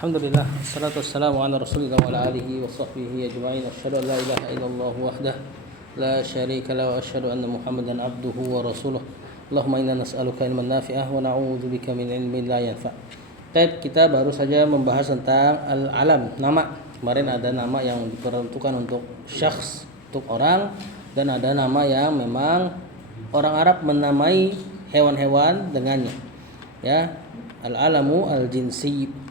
Alhamdulillah, assalatu wassalamu ala rasulillah wa ala alihi wa sahbihi ajma'in. Asyhadu an la ilaha illallah wahdah la syarika lahu wa asyhadu anna Muhammadan abduhu wa rasuluh. Allahumma inna nas'aluka ilman nafi'ah wa na'udzubika min ilmin la yanfa'. Kita baru saja membahas tentang al-alam, nama. Kemarin ada nama yang diperuntukkan untuk syakhs, untuk orang, dan ada nama yang memang orang Arab menamai hewan-hewan dengannya. Ya, al-alamu al-jinsi.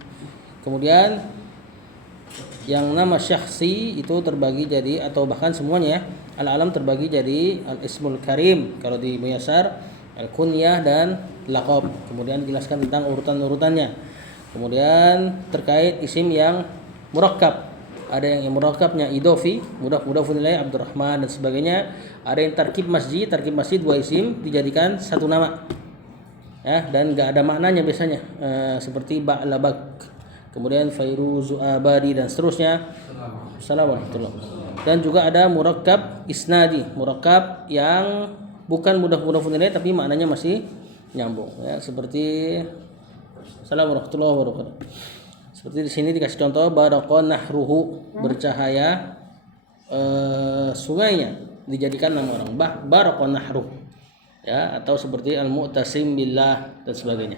Kemudian yang nama syakhsi itu terbagi jadi, atau bahkan semuanya ya, al-alam terbagi jadi al-ismul karim kalau di Muyasar, al-kunyah dan laqab. Kemudian jelaskan tentang urutan-urutannya. Kemudian terkait isim yang murakkab, ada yang murakkabnya idofi, mudhafun ilaih Abdurrahman dan sebagainya. Ada yang tarkib masjid dua isim dijadikan satu nama. Ya, dan enggak ada maknanya biasanya, seperti ba'labak, kemudian Fairuzu Abadi dan seterusnya. Assalamualaikum. Dan juga ada murakkab isnadi, murakkab yang bukan mudhafun ilaih tapi maknanya masih nyambung ya, seperti Assalamualaikum warahmatullahi wabarakatuh. Seperti di sini dikasih contoh barakon nahruhu, bercahaya sungainya, dijadikan nama orang barakon nahruh ya, atau seperti al-mu'tasim billah dan sebagainya.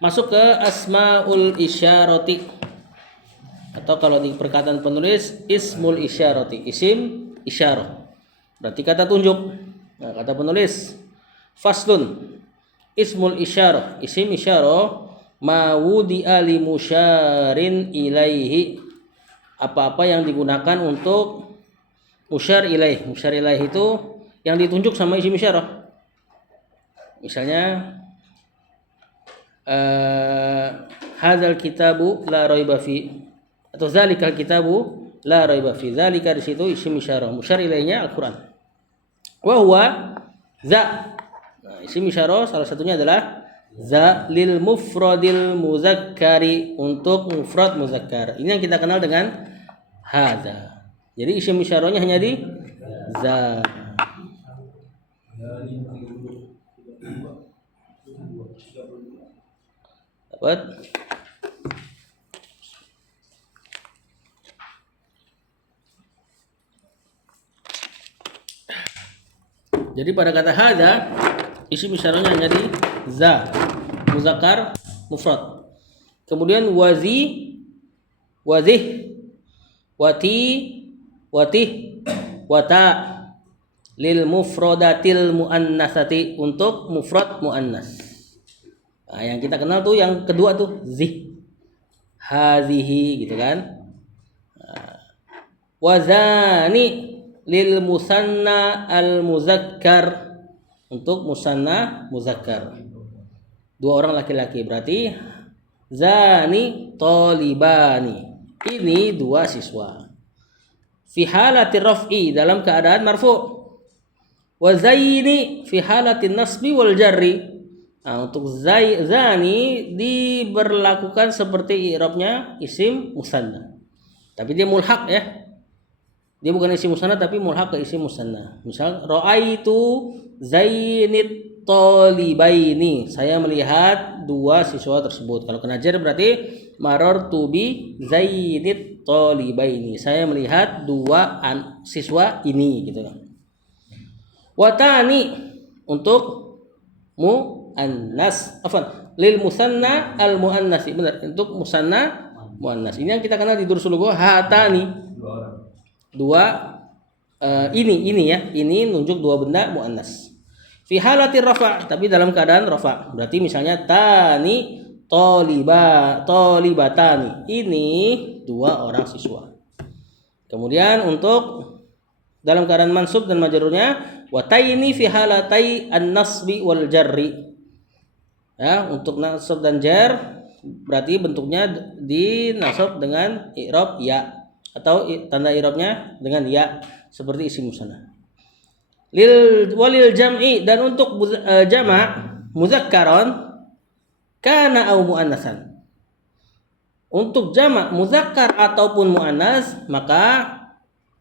Masuk ke asmaul isyarati, atau kalau di perkataan penulis ismul isyarati, isim isyarah, berarti kata tunjuk. Nah, kata penulis faslun ismul isyarah, isim isyarah ma wudi'a li musyarin ilaihi, apa-apa yang digunakan untuk musyar ilaih. Musyar ilaih itu yang ditunjuk sama isim isyarah. Misalnya hadzal kitabu la raiba fi, atau zalikal kitabu la raiba fi. Zalika di situ isim isyarah, musyar ilaihnya Al-Qur'an. Wa huwa za. Nah, isim isyarah salah satunya adalah za lil mufradil muzakkari, untuk mufrad muzakkar. Ini yang kita kenal dengan hadza. Jadi isim isyarahnya hanya di za. Dapat? Jadi pada kata hadza isim isyarahnya hanya di za, muzakkar mufrad. Kemudian wazi, wazih, wati, watih, wata lil mufradatil muannasati, untuk mufrad muannas. Nah, yang kita kenal tuh yang kedua tuh zih, hazihi gitu kan. Wazani lil musanna al muzakkar, untuk musanna muzakkar, dua orang laki-laki, berarti zani talibani, ini dua siswa. Fi halati raf'i, dalam keadaan marfu'. Wa zaini fi halati nasbi wal jarri. Nah, untuk zani diberlakukan seperti i'rabnya isim musanna, tapi dia mulhaq ya. Dia bukan isim musanna tapi mulhaq ke isim musanna. Misal ra'aitu zainit talibaini, saya melihat dua siswa tersebut. Kalau kena jar berarti marartu bi zainit talibaini, saya melihat dua siswa ini gitu kan. Watani untuk muannas, lil musanna al muannasi, benar, untuk musanna muannas. Ini yang kita kenal di Dursul Lugha, hatani, dua ini ya, ini nunjuk dua benda muannas. Fi halati rafa', tapi dalam keadaan rafa', berarti misalnya tani talibatani, ini dua orang siswa. Kemudian untuk dalam keadaan mansub dan majrurnya wataini fi halatai an-nasbi wal jarri. Ya, untuk nasab dan jar berarti bentuknya dinasab dengan i'rab ya, atau tanda i'rabnya dengan ya, seperti isim musanna. Walil jam'i, dan untuk jama' muzakkaron kana au muannasan. Untuk jama' muzakkar ataupun muannas, maka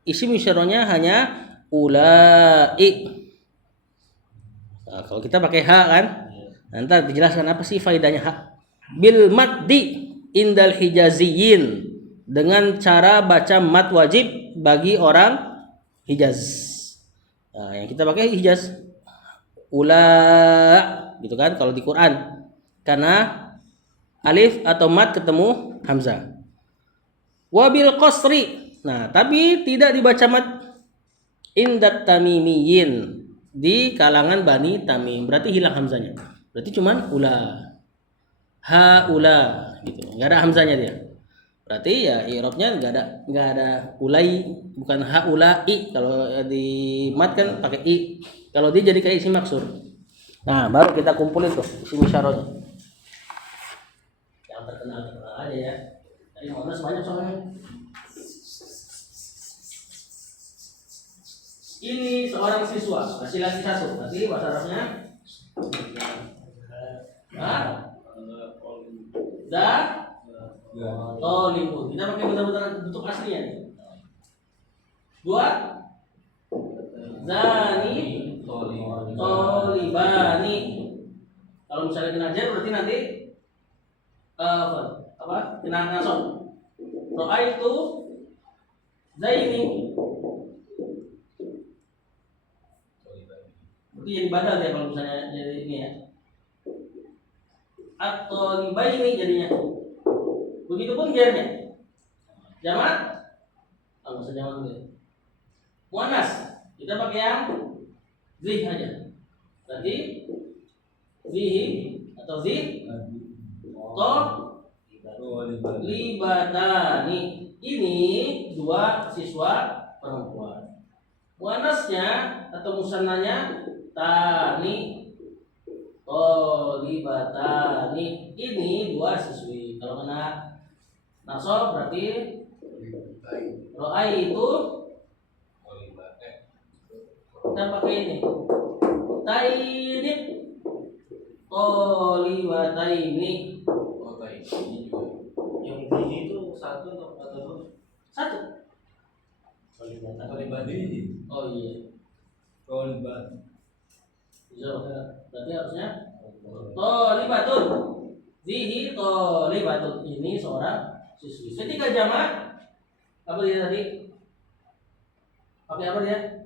isim isyarahnya hanya ulai. Nah, kalau kita pakai ha kan, nanti dijelaskan apa sih faedahnya ha. Bil maddi, indal hijaziyin, dengan cara baca mat wajib bagi orang Hijaz. Nah, yang kita pakai Hijaz ula gitu kan kalau di Quran, karena alif atau mat ketemu hamzah. Wabil qasri, nah tapi tidak dibaca mat indat tamimiyin, di kalangan Bani Tamim, berarti hilang hamzanya, berarti cuman ula, ha ula gitu, nggak ada hamzanya dia. Berarti ya i'rabnya nggak ada ulai, bukan haulai. Kalau di mat kan pakai i. Kalau dia jadi kayak isim maksur. Nah, baru kita kumpulin tuh isim isyarahnya. Yang terkenal aja ya. Tadi mana banyak soalnya. Ini seorang siswa, laki-laki satu. Berarti bahasa Arabnya tolibun. Kita pakai benar-benar bentuk aslinya nih. Dua zani tolibani. Kalau misalnya kena jar berarti nanti apa? Kena nasab. Roa itu zaini. Berarti jadi badal ya kalau misalnya jadi ini ya. Atau libaini jadinya. Begitupun jarnya. Jamak, nggak usah jamak dulu. Muannas, kita pakai yang zih aja. Berarti zih atau zih libatani. Ini dua siswa perempuan. Muannasnya atau musannanya tani, libatani. Ini dua siswi. Kalau kena nasab berarti ro'ai itu kita pakai ini taini, tolibataini. Yang tinggi itu satu atau dua? Satu. Tolibadi. Oh iya. Tolibad. Berarti harusnya tolibatun. Zihi tolibatun, ini seorang siswi. Ketika jamak apa dia tadi? Pakai apa dia?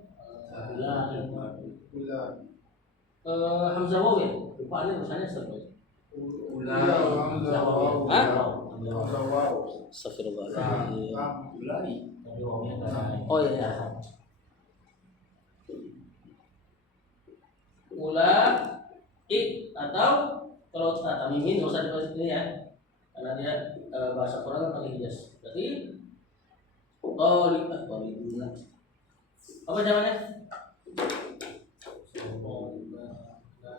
Hamzah waw ya? Lupa ini tulisannya seperti Astagfirullahaladzim. Oh iya. Ula atau kalau tamimin nggak usah dipakai ini ya, karena dia bahasa Quran pakai hijaz. Berarti tolibuna. Apa jawabannya?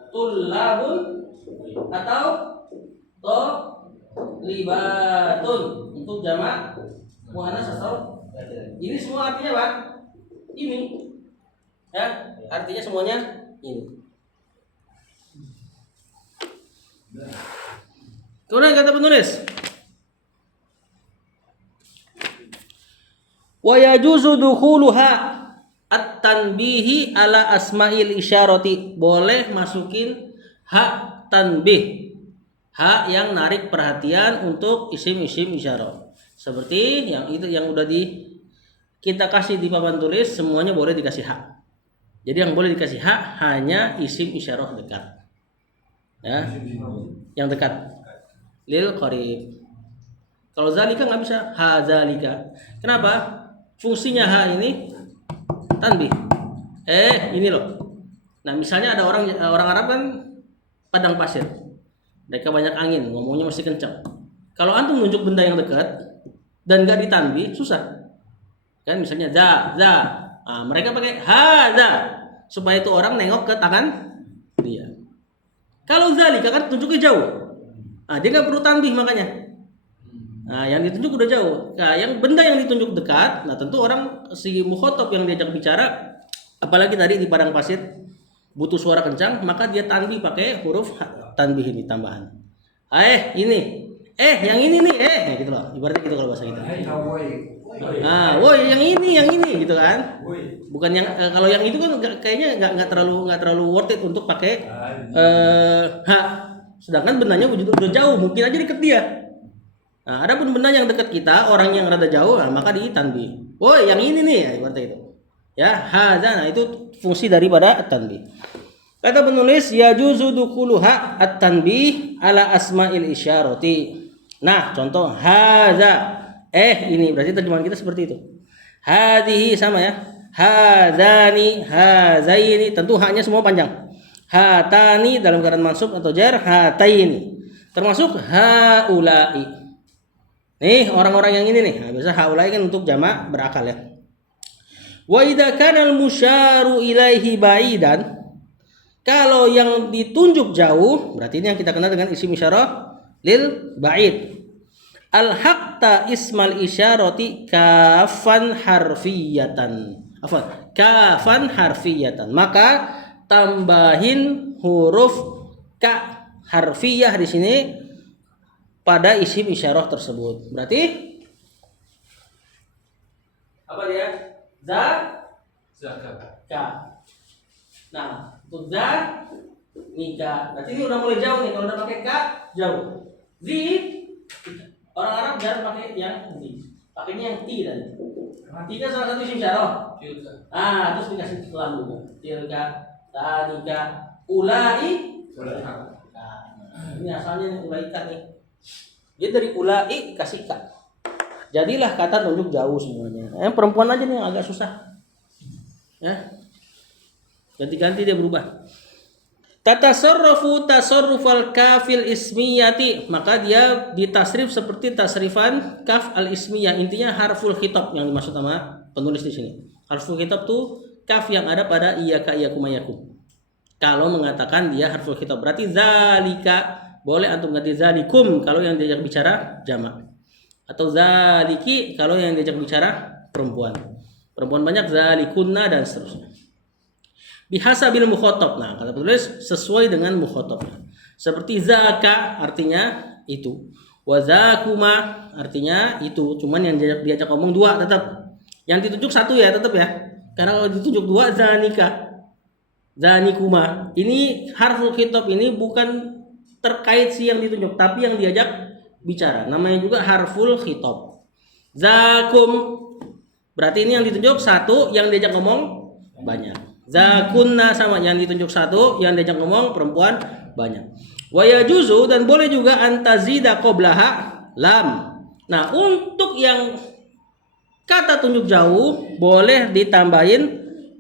Tullabun atau tolibatun untuk jamak muannas atau ini semua artinya apa? Ini ya, artinya semuanya ini. Kemudian kata penulis, wa yajuzu dukhuluha at-tanbihi ala asma'il isyarati, boleh masukin hak tanbih, hak yang narik perhatian untuk isim-isim isyarah. Seperti yang itu yang udah kita kasih di papan tulis, semuanya boleh dikasih hak. Jadi yang boleh dikasih hak hanya isim isyarah dekat. Ya, yang dekat. Lil qarib. Kalau zalika nggak bisa, ha zalika. Kenapa? Fungsinya ha ini tanbih. Ini loh. Nah, misalnya ada orang Arab kan padang pasir. Mereka banyak angin, ngomongnya mesti kencang. Kalau antum nunjuk benda yang dekat dan nggak ditanbih, susah. Kan misalnya za. Nah, mereka pakai hadza supaya itu orang nengok ke tangan dia. Kalau zalika kan tunjuknya jauh. Nah, dia nggak perlu tanbih makanya. Nah, yang ditunjuk udah jauh. Nah, yang benda yang ditunjuk dekat, nah tentu orang si mukhatab yang diajak bicara, apalagi tadi di padang pasir butuh suara kencang, maka dia tanbih pakai huruf tanbih ini tambahan. Ini. Yang ini nih, gitu loh. Ibaratnya gitu kalau bahasa kita. Woi, yang ini gitu kan. Bukan yang kalau yang itu kan kayaknya nggak terlalu worth it untuk pakai Sedangkan bendanya udah jauh, mungkin aja deket dia. Nah, ada pun benda yang dekat kita, orang yang rada jauh, nah, maka ditanbih. Oh, yang ini nih, ya, seperti itu. Ya, hadza. Nah, itu fungsi daripada at-tanbih. Kata penulis, yajuzu dukuluha at-tanbih ala asma'il isyarati. Nah, contoh hadza. Ini berarti terjemahan kita seperti itu. Hadhihi sama ya. Hadzani, hazaini, tentu haknya semua panjang. Hatani dalam keadaan mansub atau jar, hataini. Termasuk haula'i. Nih orang-orang yang ini nih. Nah, biasa haulai kan untuk jamak berakal ya. Wa idza kana al-musyaru ilaihi ba'idan, kalau yang ditunjuk jauh, berarti ini yang kita kenal dengan isim isyarah lil ba'id. Al-haqta ismal isyarati kafan harfiyatan. Kafan harfiyatan. Maka tambahin huruf ka harfiyah di sini pada isim isyarah tersebut. Berarti apa dia? Zakat. Ka. Nah, untuk nika. Berarti ini udah mulai jauh nih. Kalau udah pakai ka, jauh. Zi, orang Arab jarang pakai yang zi. Pakainya yang ti tadi. Ti kan salah satu isim isyarah. Terus dikasih lam juga. Tilka, tanika, ulai. Ini asalnya ulaika nih. Dia dari ulai kasih ka. Jadilah kata tunjuk jauh semuanya. Perempuan aja nih yang agak susah. Ya. Ganti-ganti dia berubah. Tatasarrafu tasarrufal kafil ismiyati, maka dia ditasrif seperti tasrifan kaf al ismiyah. Intinya harful khitab yang dimaksud sama penulis di sini. Harful khitab tuh kaf yang ada pada iyyaka iyyakum ayyakum. Kalau mengatakan dia harful khitab berarti zalika, boleh antum ganti zalikum kalau yang diajak bicara jamak. Atau zaliki kalau yang diajak bicara perempuan. Perempuan banyak, zalikunna dan seterusnya. Bihasabil mukhatab. Nah, kata penulis sesuai dengan mukhatabnya. Seperti zaka artinya itu. Wa zakuma artinya itu. Cuman yang diajak ngomong dua tetap. Yang ditunjuk satu ya tetap ya. Karena kalau ditunjuk dua zanika, zanikuma. Ini harful khitab ini bukan terkait si yang ditunjuk, tapi yang diajak bicara. Namanya juga harful khitab. Zakum berarti ini yang ditunjuk satu, yang diajak ngomong banyak. Zakunna sama, yang ditunjuk satu, yang diajak ngomong perempuan banyak. Wa yajuzu, dan boleh juga antazida qablaha lam. Nah, untuk yang kata tunjuk jauh boleh ditambahin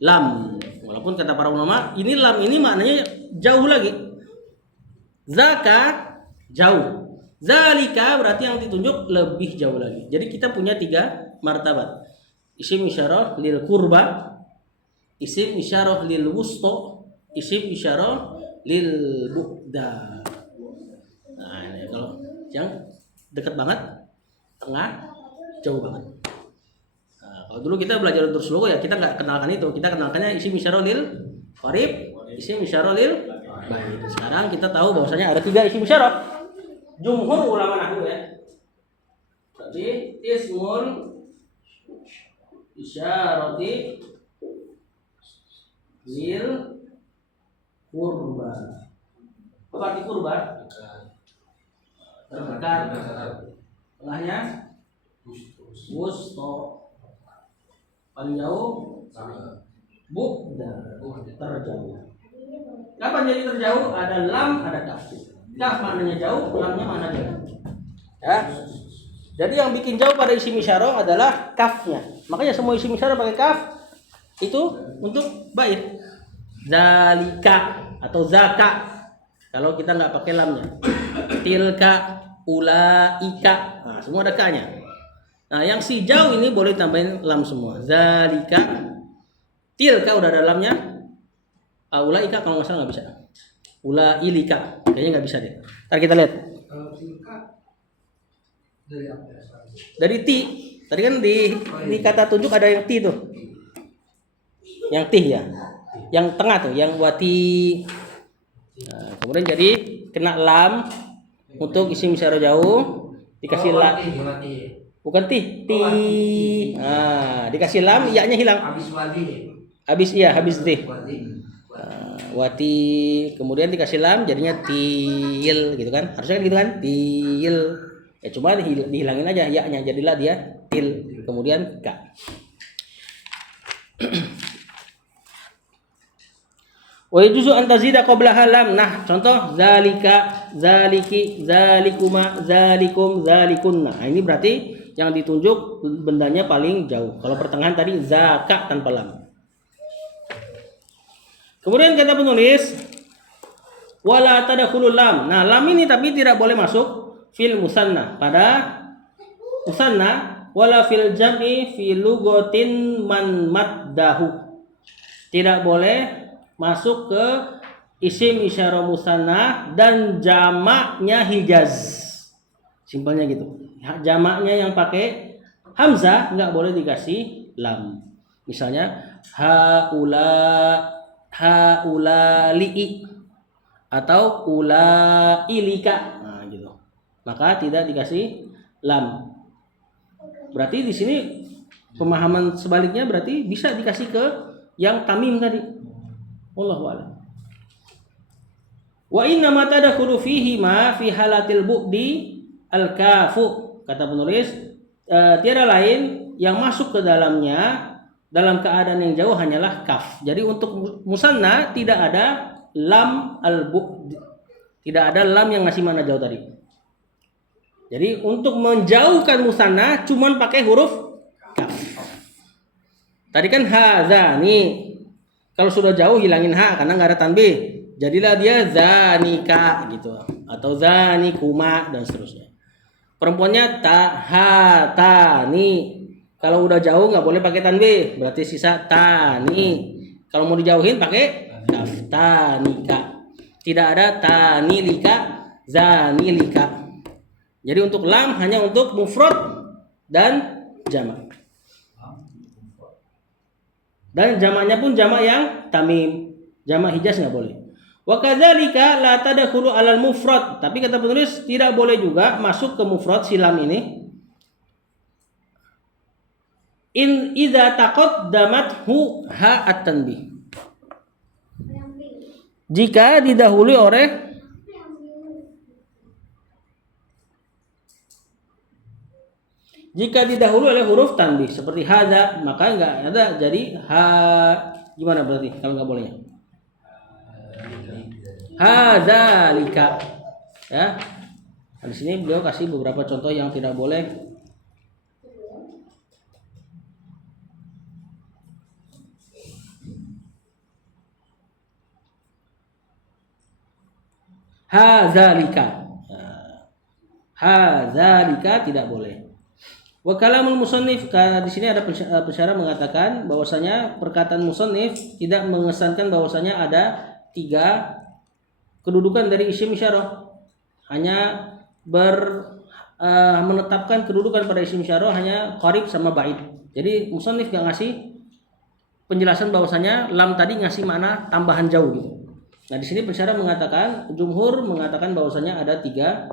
lam. Walaupun kata para ulama, ini lam ini maknanya jauh lagi. Zaka jauh. Zalika berarti yang ditunjuk lebih jauh lagi. Jadi kita punya 3 martabat. Isim isyarah lil qurba, isim isyarah lil wusta, isim isyarah lil bu'da. Nah, ini kalau yang dekat banget, tengah, jauh banget. Nah, kalau dulu kita belajar terus logo ya, kita nggak kenalkan itu. Kita kenalkannya isim isyarah lil qarib, isim isyarah lil ba'id. Sekarang kita tahu bahwasanya ada 3 isim isyarah. Jumhur ulama nahwu ya. Jadi ismul isyarati lil kurba. Apa arti kurba? Terdekat. Tengahnya wusto. Paling jauh bu'da, terjauh. Kapan jadi terjauh? Ada lam, ada kaf. Kaf maknanya jauh, lamnya mana jauh. Ya. Jadi yang bikin jauh pada isim isyarah adalah kafnya. Makanya semua isim isyarah pakai kaf itu untuk bait. Zalika atau zaka kalau kita nggak pakai lamnya. Tilka, ulaika, nah, semua ada ka-nya. Nah, yang si jauh ini boleh tambahin lam semua. Zalika, tilka udah ada lamnya. Ulaika kalau nggak salah nggak bisa. Ulailika kayaknya nggak bisa deh. Ntar kita lihat. Kalau tilka dari apa ya? Dari ti. Tadi kan di kata tunjuk ada yang ti tuh. Yang ti ya. Yang tengah tuh, yang wati. Nah, kemudian jadi kena lam untuk isim isyarah jauh, dikasih lam. Bukan ti. Nah, dikasih lam, iya-nya hilang. Habis wadi. Habis ti. Wati, kemudian dikasih lam jadinya til gitu kan. Harusnya kan gitu kan? Til. Ya cuma dihilangin aja ya-nya, jadilah dia til, kemudian ka. Wa yajuzu an tazida qablaha lam. Nah, contoh zalika, zaliki, zalikuma, zalikum, zalikunna. Nah, ini berarti yang ditunjuk bendanya paling jauh. Kalau pertengahan tadi zaka tanpa lam. Kemudian kata penulis wala tadkhulul lam. Nah, lam ini tapi tidak boleh masuk fil musanna, pada musanna, wala fil jam'i fi lugatin man maddahu. Tidak boleh masuk ke isim isyarah musanna dan jamaknya hijaz. Simpelnya gitu. Jamaknya yang pakai hamzah nggak boleh dikasih lam. Misalnya haula li'i atau ulailika. Nah, gitu. Maka tidak dikasih lam. Berarti di sini pemahaman sebaliknya berarti bisa dikasih ke yang tamim tadi. Wallahu a'lam. Wa inna ma tadkhulu fihi ma fi halatil bu'di al-kafu. Kata penulis, tiada lain yang masuk ke dalamnya dalam keadaan yang jauh hanyalah kaf. Jadi untuk musanna tidak ada lam al-bu'd. Tidak ada lam yang ngasih mana jauh tadi. Jadi untuk menjauhkan musanna cuman pakai huruf kaf. Tadi kan hadzani. Kalau sudah jauh hilangin ha karena nggak ada tanbih. Jadilah dia zanika gitu atau zanikuma dan seterusnya. Perempuannya tani. Kalau udah jauh nggak boleh pakai tanbih, berarti sisa tani. Kalau mau dijauhin pakai kaf, tanika. Tidak ada tanilika, zanilika. Jadi untuk lam hanya untuk mufrad dan jamak. Dan jamaknya pun jamak yang tamim, jamak hijaz nggak boleh. Wa kadzalika la tadkhulu 'alal mufrad. Tapi kata penulis tidak boleh juga masuk ke mufrad si lam ini. In idza taqaddamathu ha at-tanbih. Jika didahului oleh huruf tanbih seperti hadza, maka enggak ada jadi ha. Gimana berarti kalau enggak bolehnya? Hadzalika. Ya. Di sini beliau kasih beberapa contoh yang tidak boleh. Hadzalika. Hadzalika tidak boleh. Wa kalamul musannif, di sini ada pensyarah mengatakan bahwasanya perkataan musannif tidak mengesankan bahwasanya ada 3 kedudukan dari isim isyarah. Hanya menetapkan kedudukan pada isim isyarah hanya qarib sama ba'id. Jadi musannif enggak ngasih penjelasan bahwasanya lam tadi ngasih makna tambahan jauh gitu. Nah, di sini pensyarah mengatakan, jumhur mengatakan bahwasanya ada 3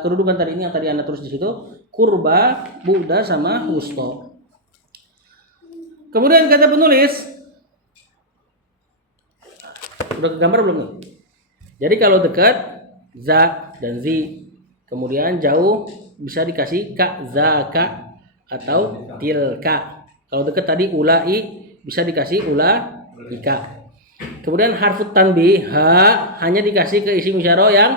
kedudukan tadi ini yang tadi Anda tulis di situ, kurba, bu'da sama wusta. Kemudian kata penulis, udah gambar belum nih? Jadi kalau dekat za dan zi, kemudian jauh bisa dikasih ka, zaka atau tilka. Kalau dekat tadi ulai bisa dikasih ulaika. Kemudian harfut tanbih ha hanya dikasih ke isim isyarah yang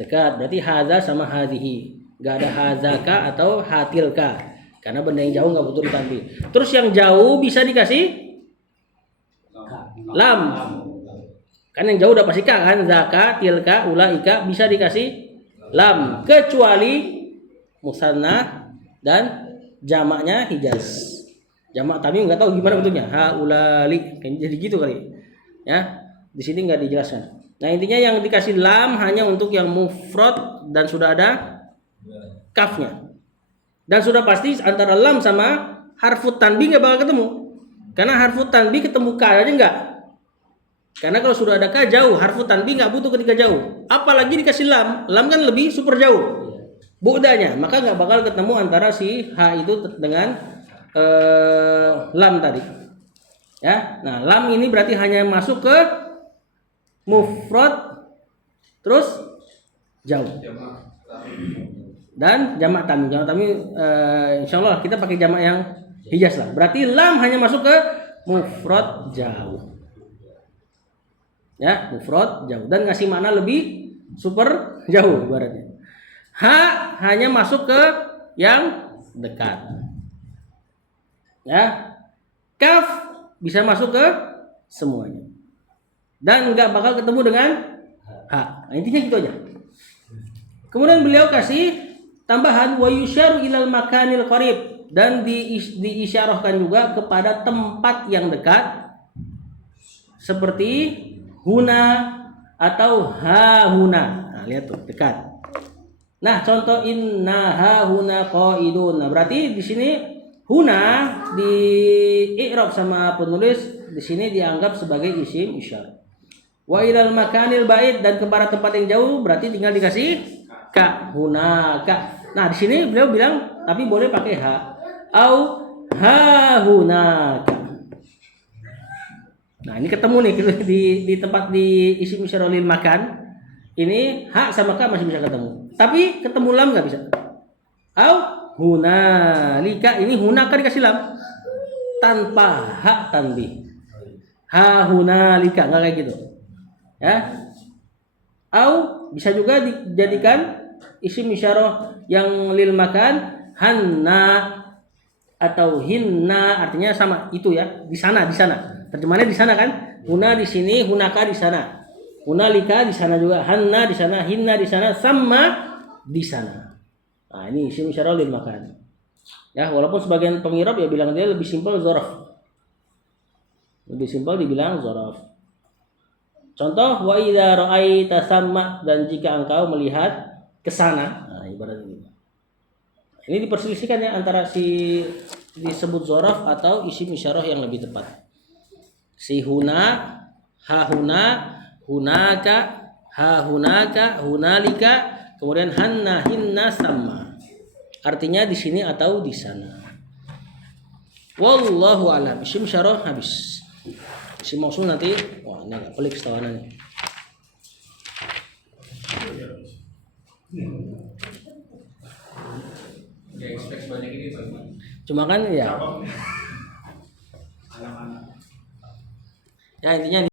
dekat. Berarti hadza sama hadhihi. Enggak ada hazaka atau hatilka. Karena benda yang jauh enggak butuh ditanbih. Terus yang jauh bisa dikasih lam. Kan yang jauh udah pasti ka kan, zaka, tilka, ulaika bisa dikasih lam kecuali musanna dan jamaknya hijaz. Jamak tamim enggak tahu gimana bentuknya. Haulali. Kan jadi gitu kali. Ya, di sini nggak dijelaskan. Nah, intinya yang dikasih lam hanya untuk yang mufrad dan sudah ada kafnya. Dan sudah pasti antara lam sama harfut tanbih nggak bakal ketemu. Karena harfut tanbih ketemu ka aja nggak. Karena kalau sudah ada ka jauh, harfut tanbih nggak butuh ketika jauh. Apalagi dikasih lam, lam kan lebih super jauh. Bu'danya, maka nggak bakal ketemu antara si ha itu dengan lam tadi. Ya, nah lam ini berarti hanya masuk ke mufrad terus jauh. Dan jamak tamim. Jamak tamim insyaallah kita pakai jamak yang hijaz lah. Berarti lam hanya masuk ke mufrad jauh. Ya, mufrad jauh dan ngasih makna lebih super jauh ibaratnya. Ha hanya masuk ke yang dekat. Ya. Kaf bisa masuk ke semuanya. Dan nggak bakal ketemu dengan ha. Nah, intinya gitu aja. Kemudian beliau kasih tambahan wa yusyaru ilal makanil qarib dan diisyarahkan juga kepada tempat yang dekat seperti huna atau ha huna. Nah, lihat tuh dekat. Nah, contoh inna ha huna qaidun. Nah, berarti di sini huna di i'rab sama penulis di sini dianggap sebagai isim isyarah. Wa ilal makanil ba'id dan kepada tempat yang jauh berarti tinggal dikasih ka hunaka. Nah, di sini beliau bilang tapi boleh pakai ha au ha hunaka. Nah, ini ketemu nih di tempat di isim isyarah lil makan. Ini ha sama ka masih bisa ketemu. Tapi ketemu lam enggak bisa. Au hunalika ini hunaka dikasih lam tanpa ha tanbih. Ha hunalika enggak kayak gitu. Ya. Au bisa juga dijadikan isim isyarah yang lil makan hanna atau hinna artinya sama itu ya di sana terjemahannya di sana kan huna di sini hunaka di sana hunalika di sana juga hanna di sana hinna di sana sama di sana. Nah, ini isim isyarah lil makan ya walaupun sebagian pengirab ya bilang dia lebih simpel dzaraf dibilang dzaraf. Contoh wa idza ra'aita samma dan jika engkau melihat ke sana. Nah, ibarat ini. Ini diperselisihkan ya antara si disebut dzaraf atau isim isyarah yang lebih tepat. Si huna, ha huna, hunaka, ha hunaka, hunalika, kemudian hanna, hinna, sama. Artinya di sini atau di sana. Wallahu a'lam. Isim isyarah habis. Isim mausul nanti, wah ini agak pelik setawanannya. Cuma kan ya. Ya intinya